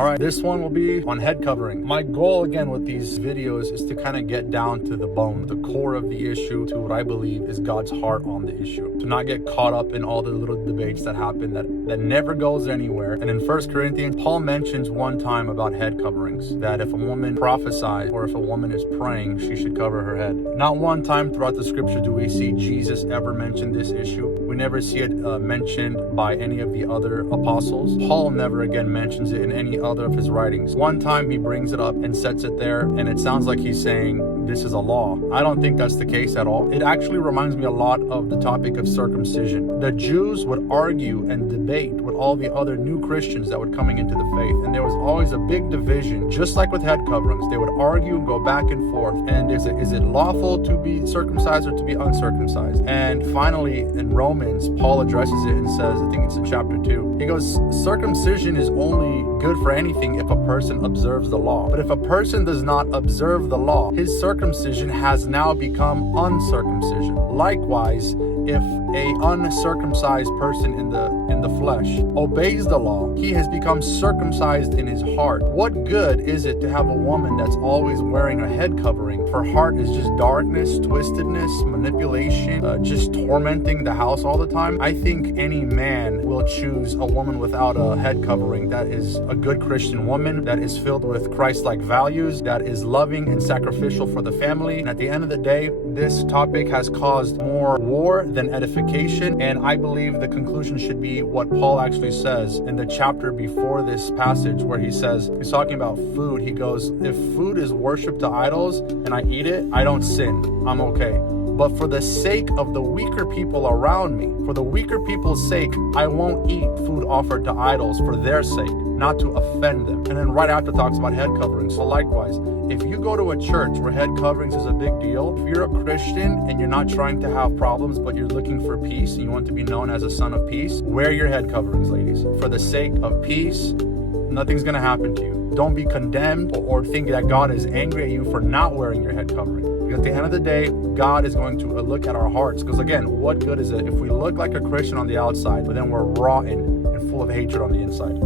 All right, this one will be on head covering. My goal again with these videos is to kind of get down to the bone, the core of the issue, to what I believe is God's heart on the issue. To not get caught up in all the little debates that happen that never goes anywhere. And in 1 Corinthians, Paul mentions one time about head coverings, that if a woman prophesies or if a woman is praying, she should cover her head. Not one time throughout the scripture do we see Jesus ever mention this issue. We never see it mentioned by any of the other apostles. Paul never again mentions it in any other of his writings. One time he brings it up and sets it there, and it sounds like he's saying this is a law. I don't think that's the case at all. It actually reminds me a lot of the topic of circumcision. The Jews would argue and debate with all the other new Christians that were coming into the faith, and there was always a big division, just like with head coverings. They would argue and go back and forth, and is it lawful to be circumcised or to be uncircumcised? And finally, in Romans, Paul addresses it and says, I think it's in chapter 2, he goes, circumcision is only good for anything if a person observes the law. But if a person does not observe the law, his circumcision has now become uncircumcision. Likewise, if a uncircumcised person in the flesh obeys the law, he has become circumcised in his heart. What good is it to have a woman that's always wearing a head covering? Her heart is just darkness, twistedness, manipulation, just tormenting the house all the time. I think any man will choose a woman without a head covering that is a good Christian woman, that is filled with Christ-like values, that is loving and sacrificial for the family. And at the end of the day, this topic has caused more war than edification, and I believe the conclusion should be what Paul actually says in the chapter before this passage, where he's talking about food. He goes, if food is worship to idols and I eat it, I don't sin, I'm okay. But for the sake of the weaker people around me, for the weaker people's sake, I won't eat food offered to idols for their sake, not to offend them. And then right after talks about head coverings. So likewise, if you go to a church where head coverings is a big deal, if you're a Christian and you're not trying to have problems, but you're looking for peace and you want to be known as a son of peace, wear your head coverings, ladies. For the sake of peace, nothing's gonna happen to you. Don't be condemned or think that God is angry at you for not wearing your head covering. Because at the end of the day, God is going to look at our hearts. Because again, what good is it if we look like a Christian on the outside, but then we're rotten and full of hatred on the inside?